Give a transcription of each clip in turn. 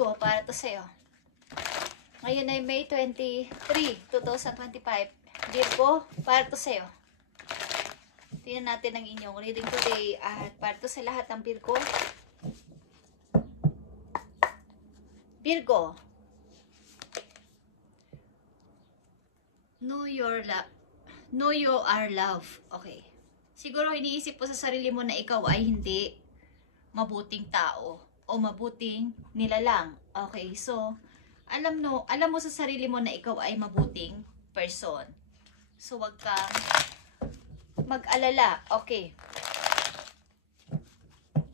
Virgo, para to sa'yo. Ngayon ay May 23, 2025. Virgo, para to sa'yo. Tingnan natin ang inyong reading today at para to sa lahat ng Virgo. Virgo, know you are love. Okay. Siguro iniisip mo sa sarili mo na ikaw ay hindi mabuting tao o mabuting nilalang. Okay, so alam mo sa sarili mo na ikaw ay mabuting person. So wag kang mag-alala. Okay.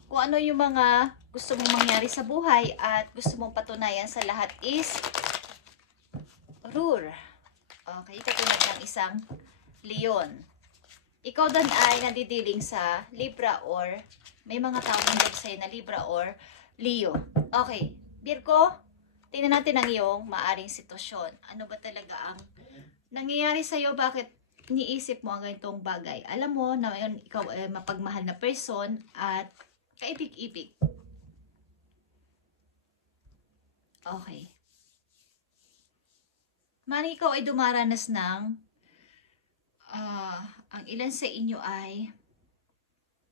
Kung ano yung mga gusto mong mangyari sa buhay at gusto mong patunayan sa lahat is rule. Okay, katulad ng isang leon. Ikaw dan ay nadidiling sa Libra or may mga tawag din sa'yo na Libra or Leo. Okay, Virgo, tingnan natin ang iyong maaring sitwasyon. Ano ba talaga ang nangyayari sa'yo? Bakit iniisip mo ang ganitong bagay? Alam mo na ngayon ikaw ay mapagmahal na person at kaibig-ibig. Okay. Maring ikaw ay dumaranas ng ang ilan sa inyo ay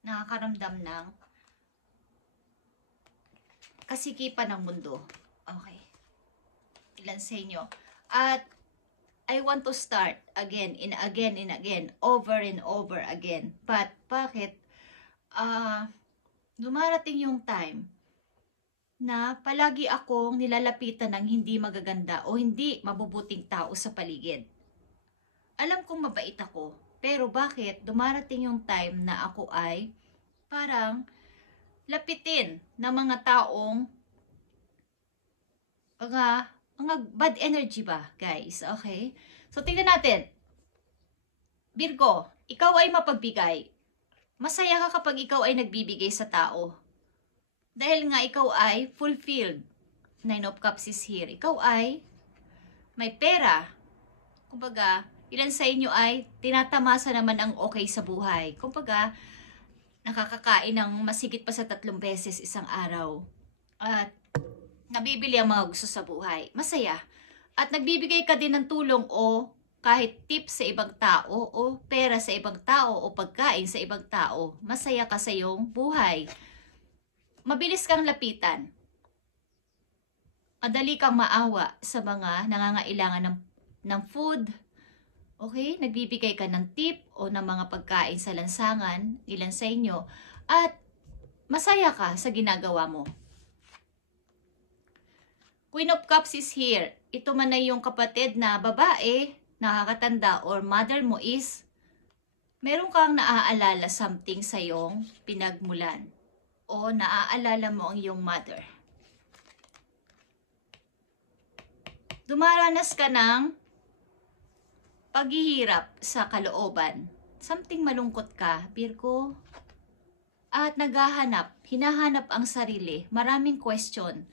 nakakaramdam ng kasikipan ng mundo. Okay. Ilan sa inyo. At I want to start again, over and over again. But bakit? Dumarating yung time na palagi akong nilalapitan ng hindi magaganda o hindi mabubuting tao sa paligid. Alam kong mabait ako, pero bakit dumarating yung time na ako ay parang lapitin ng mga taong mga bad energy ba, guys? Okay? So, tingnan natin. Virgo, ikaw ay mapagbigay. Masaya ka kapag ikaw ay nagbibigay sa tao. Dahil nga ikaw ay fulfilled. Nine of Cups is here. Ikaw ay may pera. Kumbaga, ilan sa inyo ay tinatamasa naman ang okay sa buhay. Kumbaga, nakakakain ng masigit pa sa 3 beses isang araw. At nabibili ang mga gusto sa buhay. Masaya. At nagbibigay ka din ng tulong o kahit tips sa ibang tao o pera sa ibang tao o pagkain sa ibang tao. Masaya ka sa iyong buhay. Mabilis kang lapitan. Madali kang maawa sa mga nangangailangan ng food. Okay? Nagbibigay ka ng tip o ng mga pagkain sa lansangan, ilan sa inyo. At masaya ka sa ginagawa mo. Queen of Cups is here. Ito man ay yung kapatid na babae, nakakatanda or mother mo is meron kang naaalala something sa iyong pinagmulan o naaalala mo ang iyong mother. Dumaranas ka ng paghihirap sa kalooban. Something malungkot ka, Virgo. At hinahanap ang sarili. Maraming question.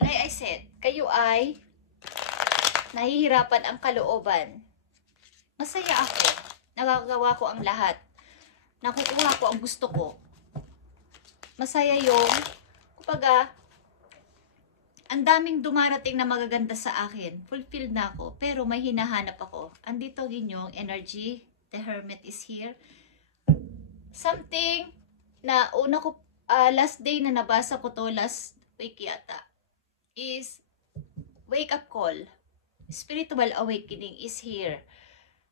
Like I said, kayo ay nahihirapan ang kalooban. Masaya ako. Nagagawa ko ang lahat. Nakukuha ko ang gusto ko. Masaya yung, kumbaga, ang daming dumarating na magaganda sa akin. Fulfilled na ako. Pero may hinahanap ako. Andito yung energy. The Hermit is here. Something na last day na nabasa ko to, last week yata, is wake up call. Spiritual awakening is here.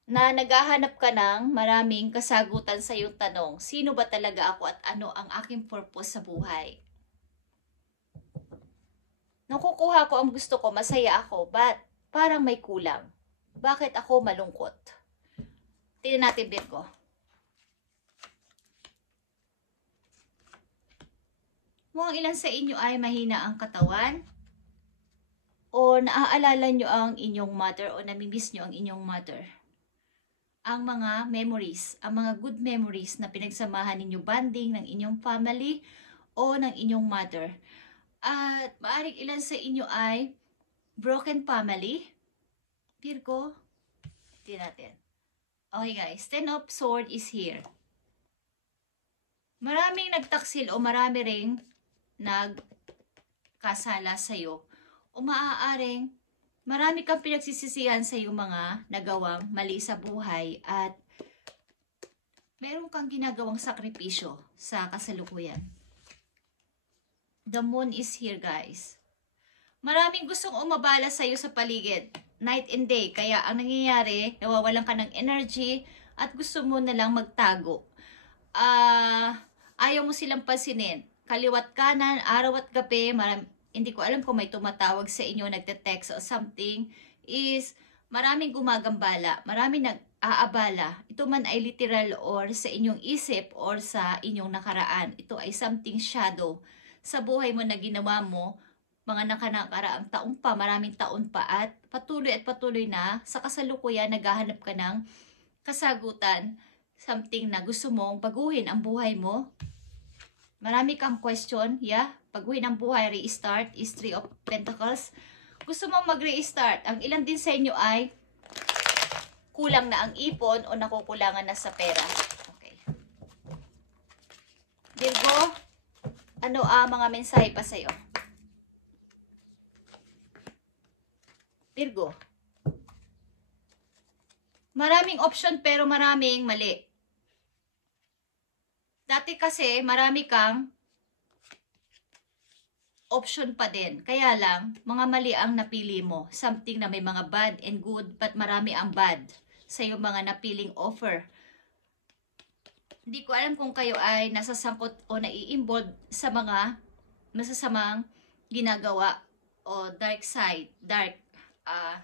Na naghahanap ka ng maraming kasagutan sa iyong tanong. Sino ba talaga ako at ano ang aking purpose sa buhay? Nakukuha ko ang gusto ko, masaya ako, but parang may kulang. Bakit ako malungkot? Tingnan natin, Virgo. Mukhang ilan sa inyo ay mahina ang katawan o naaalala nyo ang inyong mother o namimiss nyo ang inyong mother. Ang mga memories, ang mga good memories na pinagsamahan ninyo, bonding ng inyong family o ng inyong mother. At maaring ilan sa inyo ay broken family. Virgo, tingnan natin. Okay guys, 10 of Swords is here. Maraming nagtaksil o marami ring kasala sa'yo, o maaaring marami kang pinagsisisihan sa iyong mga nagawang mali sa buhay at meron kang ginagawang sakripisyo sa kasalukuyan. The moon is here, guys. Maraming gustong umabala sa iyo sa paligid, night and day. Kaya ang nangyayari, nawawalan ka ng energy at gusto mo na lang magtago. Ayaw mo silang pansinin. Kaliwat kanan, araw at gabi, hindi ko alam kung may tumatawag sa inyo, nagte-text or something, is maraming gumagambala, maraming nag-aabala. Ito man ay literal or sa inyong isip or sa inyong nakaraan. Ito ay something shadow sa buhay mo na ginawa mo mga nakaraang taon pa, maraming taon pa, at patuloy na sa kasalukuyan naghahanap ka ng kasagutan, something na gusto mong baguhin ang buhay mo. Marami kang question, baguhin ang buhay, restart, is 3 of Pentacles. Gusto mong mag-restart. Ang ilan din sa inyo ay kulang na ang ipon o nakukulangan na sa pera. Okay. Virgo, ano ang mga mensahe pa sa'yo? Virgo, maraming option pero maraming mali. Dati kasi marami kang option pa din. Kaya lang, mga mali ang napili mo. Something na may mga bad and good, but marami ang bad sa iyong mga napiling offer. Hindi ko alam kung kayo ay nasasangkot o nai-involved sa mga masasamang ginagawa o dark side,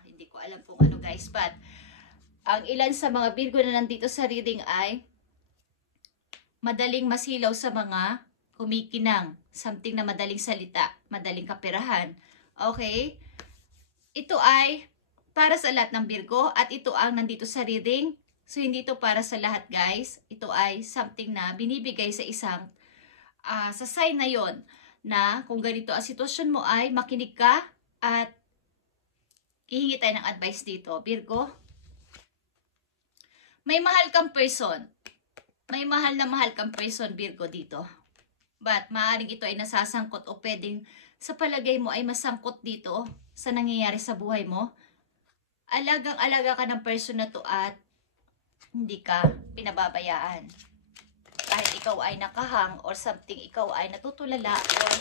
hindi ko alam kung ano guys, but ang ilan sa mga Virgo na nandito sa reading ay madaling masilaw sa mga kumikinang, something na madaling salita, madaling kaperahan. Okay? Ito ay para sa lahat ng Virgo at ito ang nandito sa reading. So hindi ito para sa lahat guys. Ito ay something na binibigay sa isang sa sign na yon na kung ganito ang sitwasyon mo ay makinig ka at hihingi tayo ng advice dito, Virgo. May mahal kang person. May mahal kang person, Virgo, dito. But maaaring ito ay nasasangkot o pwedeng sa palagay mo ay masangkot dito sa nangyayari sa buhay mo. Alagang-alaga ka ng person na to at hindi ka pinababayaan. Kahit ikaw ay nakahang or something, ikaw ay natutulala or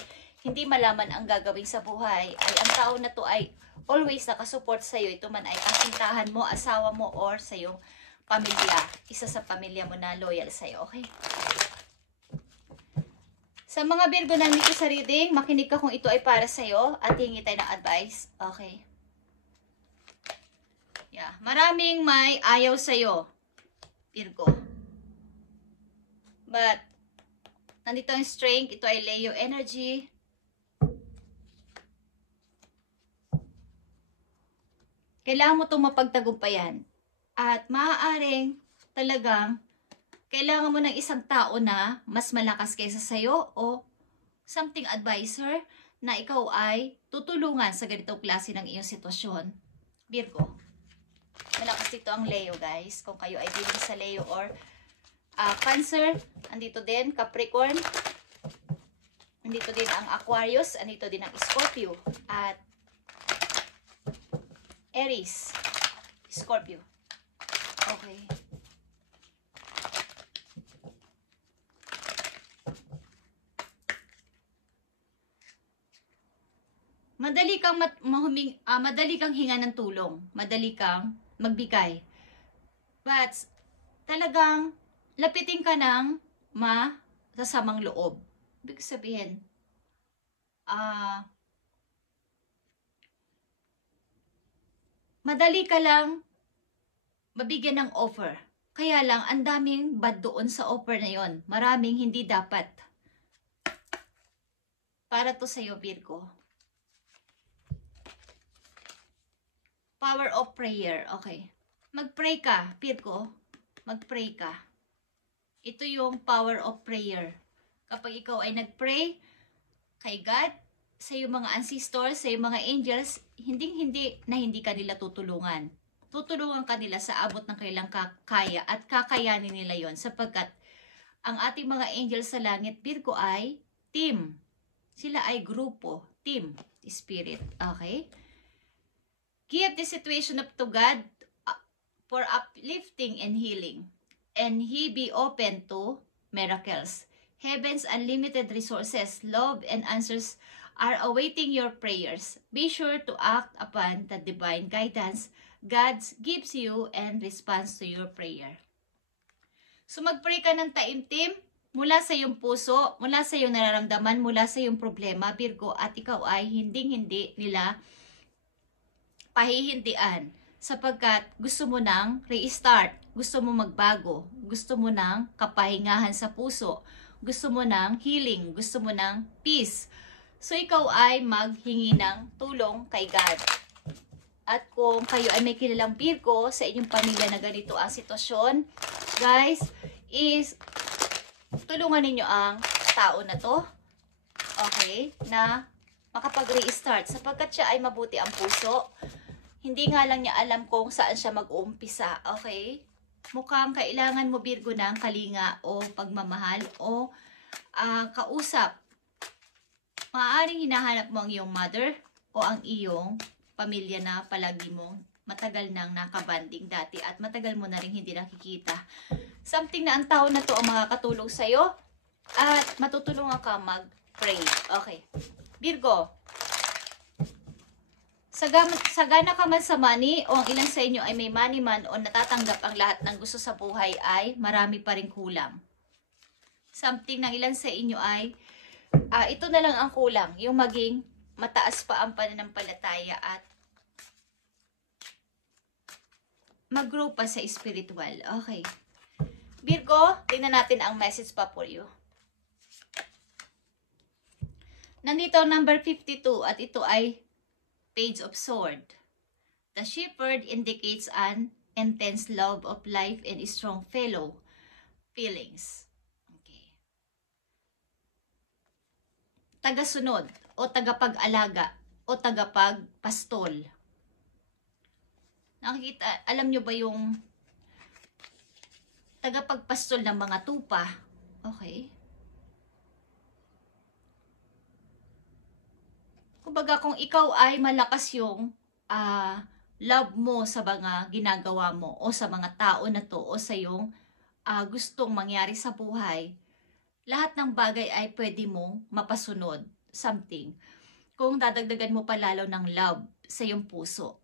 hindi malaman ang gagawin sa buhay, ay ang tao na to ay always nakasupport sa'yo. Ito man ay kasintahan mo, asawa mo, or sa iyong pamilya. Isa sa pamilya mo na loyal sa'yo. Okay? Sa mga Virgo na nandito sa reading, makinig ka kung ito ay para sa'yo at hingi tayo ng advice. Okay? Maraming may ayaw sa'yo, Virgo. But, nandito ang strength. Ito ay Leo energy. Kailangan mo itong mapagtagumpayan. At maaaring talagang kailangan mo ng isang tao na mas malakas kaysa sa'yo o something advisor na ikaw ay tutulungan sa ganitong klase ng iyong sitwasyon. Virgo. Malakas dito ang Leo guys. Kung kayo ay dealing sa Leo or Cancer, andito din Capricorn. Andito din ang Aquarius. Andito din ang Scorpio. At Aries, Scorpio. Okay. Madali kang hinga ng tulong. Madali kang magbigay. But talagang lapitin ka ng masasamang loob. Ibig sabihin, madali ka lang mabigyan ng offer. Kaya lang, ang daming bad doon sa offer na yon. Maraming hindi dapat. Para to sa'yo, Virgo. Power of prayer. Okay. Mag-pray ka, Virgo. Mag-pray ka. Ito yung power of prayer. Kapag ikaw ay nag-pray kay God, sa iyong mga ancestors, sa iyong mga angels, hindi ka nila tutulungan. Tutulungan ka nila sa abot ng kailang kaya at kakayanin nila yon sapagkat ang ating mga angels sa langit, Virgo, ay team. Sila ay grupo. team spirit. Okay? Give the situation up to God for uplifting and healing. And He be open to miracles. Heaven's unlimited resources, love, and answers are awaiting your prayers. Be sure to act upon the divine guidance God gives you and responds to your prayer. So mag-pray ka ng taimtim mula sa iyong puso, mula sa iyong nararamdaman, mula sa iyong problema, Virgo, at ikaw ay hindi nila pahihindian sapagkat gusto mo ng restart, gusto mo magbago, gusto mo ng kapahingahan sa puso, gusto mo ng healing, gusto mo ng peace. So ikaw ay maghingi ng tulong kay God. At kung kayo ay may kilalang Virgo sa inyong pamilya na ganito ang sitwasyon, guys, is tulungan ninyo ang tao na to, okay, na makapag-restart sapagkat siya ay mabuti ang puso. Hindi nga lang niya alam kung saan siya mag-uumpisa, okay? Mukhang kailangan mo, Virgo, ng kalinga o pagmamahal o kausap. Maaaring hinahanap mo ang iyong mother o ang iyong pamilya na palagi mong matagal nang nakabanding dati at matagal mo na rin hindi nakikita. Something na ang tao na to ang makakatulong sa'yo at matutulungan ka mag-pray. Okay. Virgo, sagana ka man sa money o ang ilan sa inyo ay may money man o natatanggap ang lahat ng gusto sa buhay ay marami pa rin kulang. Something ng ilan sa inyo ay ito na lang ang kulang, yung maging mataas pa ang pananampalataya at mag-grow pa sa spiritual. Okay. Virgo, tingnan natin ang message pa for you. Nandito ang number 52 at ito ay Page of Sword. The shepherd indicates an intense love of life and strong fellow feelings. Okay. Tagasunod o tagapag-alaga o tagapagpastol. Nakikita, alam nyo ba yung tagapagpastol ng mga tupa? Okay. Kumbaga, kung ikaw ay malakas yung love mo sa mga ginagawa mo o sa mga tao na to o sa yung gustong mangyari sa buhay, lahat ng bagay ay pwede mong mapasunod. Something. Kung dadagdagan mo pa lalo ng love sa yung puso.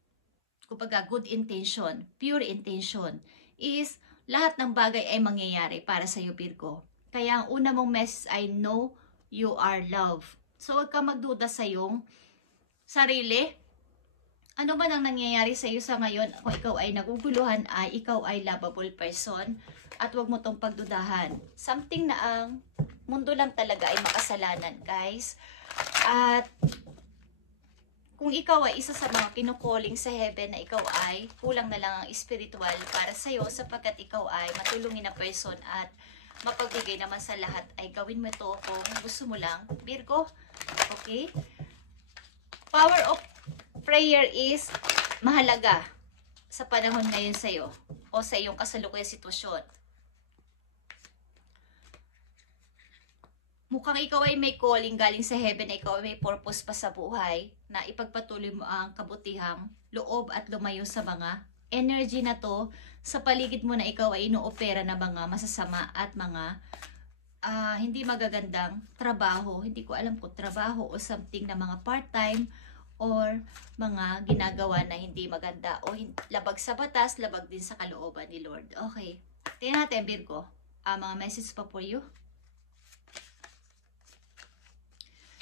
Kumbaga, good intention, pure intention, is lahat ng bagay ay mangyayari para sa iyo, Virgo. Kaya ang una mong message ay know you are loved. So, huwag ka magduda sa iyong sarili. Ano man ang nangyayari sa iyo sa ngayon, kung ikaw ay naguguluhan, ay ikaw ay lovable person at huwag mo tong pagdudahan. Something na ang mundo lang talaga ay makasalanan, guys. At kung ikaw ay isa sa mga kinukalling sa heaven na ikaw ay kulang na lang ang spiritual para sa iyo sapagkat ikaw ay matulungin na person at mapagbigay naman sa lahat, ay gawin mo ito kung gusto mo lang, Virgo. Okay? Power of prayer is mahalaga sa panahon ngayon sa iyo o sa iyong kasalukuyang sitwasyon. Mukhang ikaw ay may calling galing sa heaven, na ikaw ay may purpose pa sa buhay na ipagpatuloy mo ang kabutihang loob at lumayo sa mga energy na to sa paligid mo na ikaw ay inoopera na mga masasama at mga hindi magagandang trabaho. Hindi ko alam kung trabaho o something na mga part-time or mga ginagawa na hindi maganda o labag sa batas, labag din sa kalooban ni Lord. Okay. Tingnan natin, Virgo. Mga message pa for you.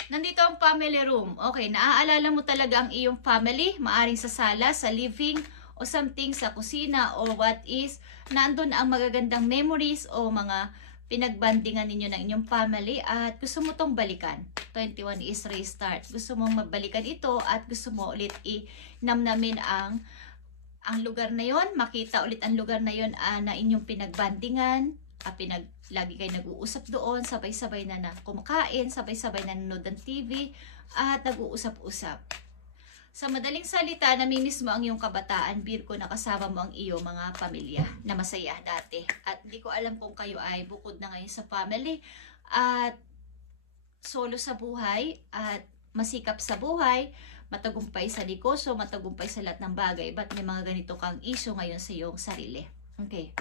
Nandito ang family room. Okay, naaalala mo talaga ang iyong family, maaring sa sala, sa living, o something sa kusina, or what is, nandun ang magagandang memories o mga pinagbandingan ninyo ng inyong family at gusto mo tong balikan. 21 is restart. Gusto mong mabalikan ito at gusto mo ulit i-namnamin ang lugar na yon, makita ulit ang lugar na yon na inyong pinagbandingan, lagi kayo nag-uusap doon, sabay-sabay na kumakain, sabay-sabay na nanonood ng TV, at nag-uusap-usap. Sa madaling salita, namimiss mo ang iyong kabataan, Virgo, na kasama mo ang iyong mga pamilya na masaya dati. At hindi ko alam kung kayo ay bukod na ngayon sa family at solo sa buhay at masikap sa buhay, matagumpay sa negosyo, matagumpay sa lahat ng bagay. But may mga ganito kang issue ngayon sa iyong sarili. Okay.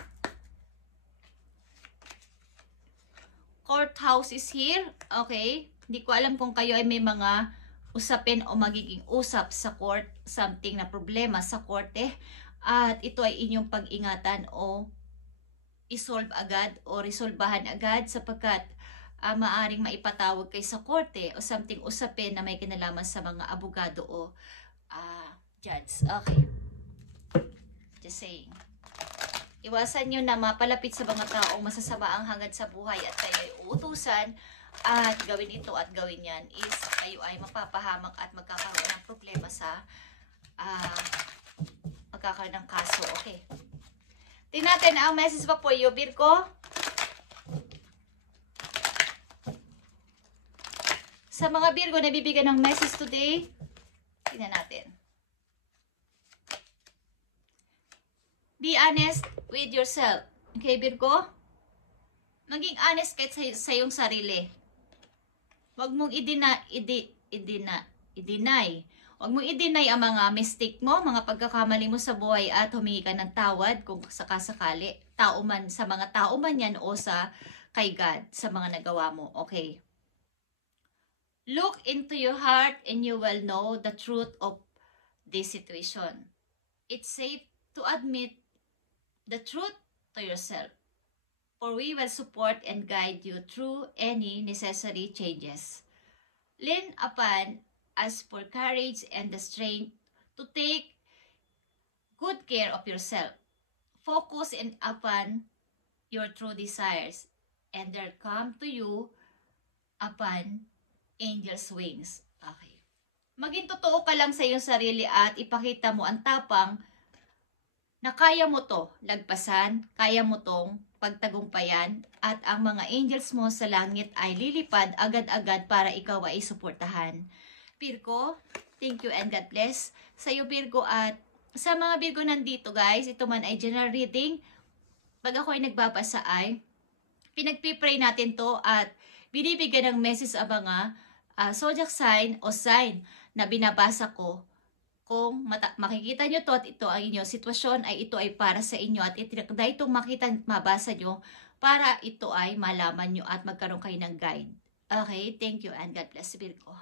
Courthouse is here. Okay. Hindi ko alam kung kayo ay may mga usapin o magiging usap sa court, something na problema sa korte. At ito ay inyong pag-ingatan o isolve agad o resolbahan agad sapagkat maaring maipatawag kay sa korte o something usapin na may kinalaman sa mga abogado o judge. Okay. Just saying. Iwasan nyo na mapalapit sa mga taong masasama ang hangad sa buhay at kayo ay uutusan at gawin ito at gawin yan is kayo ay mapapahamak at magkakaroon ng problema sa magkakaroon ng kaso. Okay. Tingnan natin ang message pa po you, Virgo. Sa mga Virgo na bibigyan ng message today, tingnan natin. Be honest with yourself. Okay, Virgo? Maging honest kahit sa iyong sarili. Huwag mong i-deny. Huwag mong i-deny ang mga mistake mo, mga pagkakamali mo sa buhay at humingi ka ng tawad kung sakasakali. Sa mga tao man yan o sa kay God, sa mga nagawa mo. Okay. Look into your heart and you will know the truth of this situation. It's safe to admit the truth to yourself, for we will support and guide you through any necessary changes. Lean upon us for courage and the strength to take good care of yourself. Focus upon your true desires, and they'll come to you upon angel's wings. Okay. Maging totoo ka lang sa iyong sarili at ipakita mo ang tapang na kaya mo to lagpasan, kaya mo tong pagtagumpayan at ang mga angels mo sa langit ay lilipad agad-agad para ikaw ay suportahan. Virgo, thank you and God bless sa iyo Virgo at sa mga Virgo nandito guys, ito man ay general reading. Pag ako ay nagbabasa ay pinagpipray natin to at binibigyan ng message ang mga zodiac sign o sign na binabasa ko. Kung makikita nyo to at ito ang inyong sitwasyon ay ito ay para sa inyo at itinakda itong mabasa nyo para ito ay malaman nyo at magkaroon kayo ng guide. Okay, thank you and God bless Virgo.